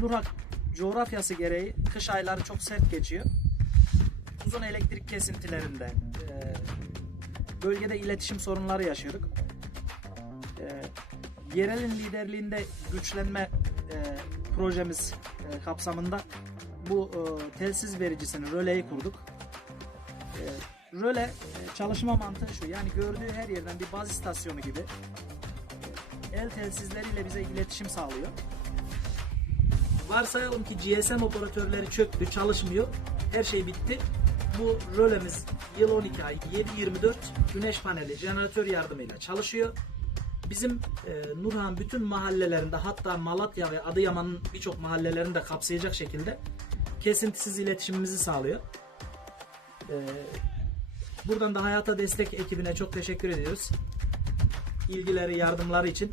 Nurhak coğrafyası gereği kış ayları çok sert geçiyor. Uzun elektrik kesintilerinde e, bölgede iletişim sorunları yaşıyorduk. E, yerelin liderliğinde güçlenme e, projemiz e, kapsamında bu e, telsiz vericisini röleyi kurduk. E, röle e, çalışma mantığı şu yani gördüğü her yerden bir baz istasyonu gibi e, el telsizleriyle bize iletişim sağlıyor. Varsayalım ki GSM operatörleri çöktü, çalışmıyor. Her şey bitti. Bu rölemiz yıl 12 ay 7-24 güneş paneli jeneratör yardımıyla çalışıyor. Bizim e, Nurhan bütün mahallelerinde hatta Malatya ve Adıyaman'ın birçok mahallelerini de kapsayacak şekilde kesintisiz iletişimimizi sağlıyor. E, buradan da Hayata Destek ekibine çok teşekkür ediyoruz. İlgileri, yardımları için.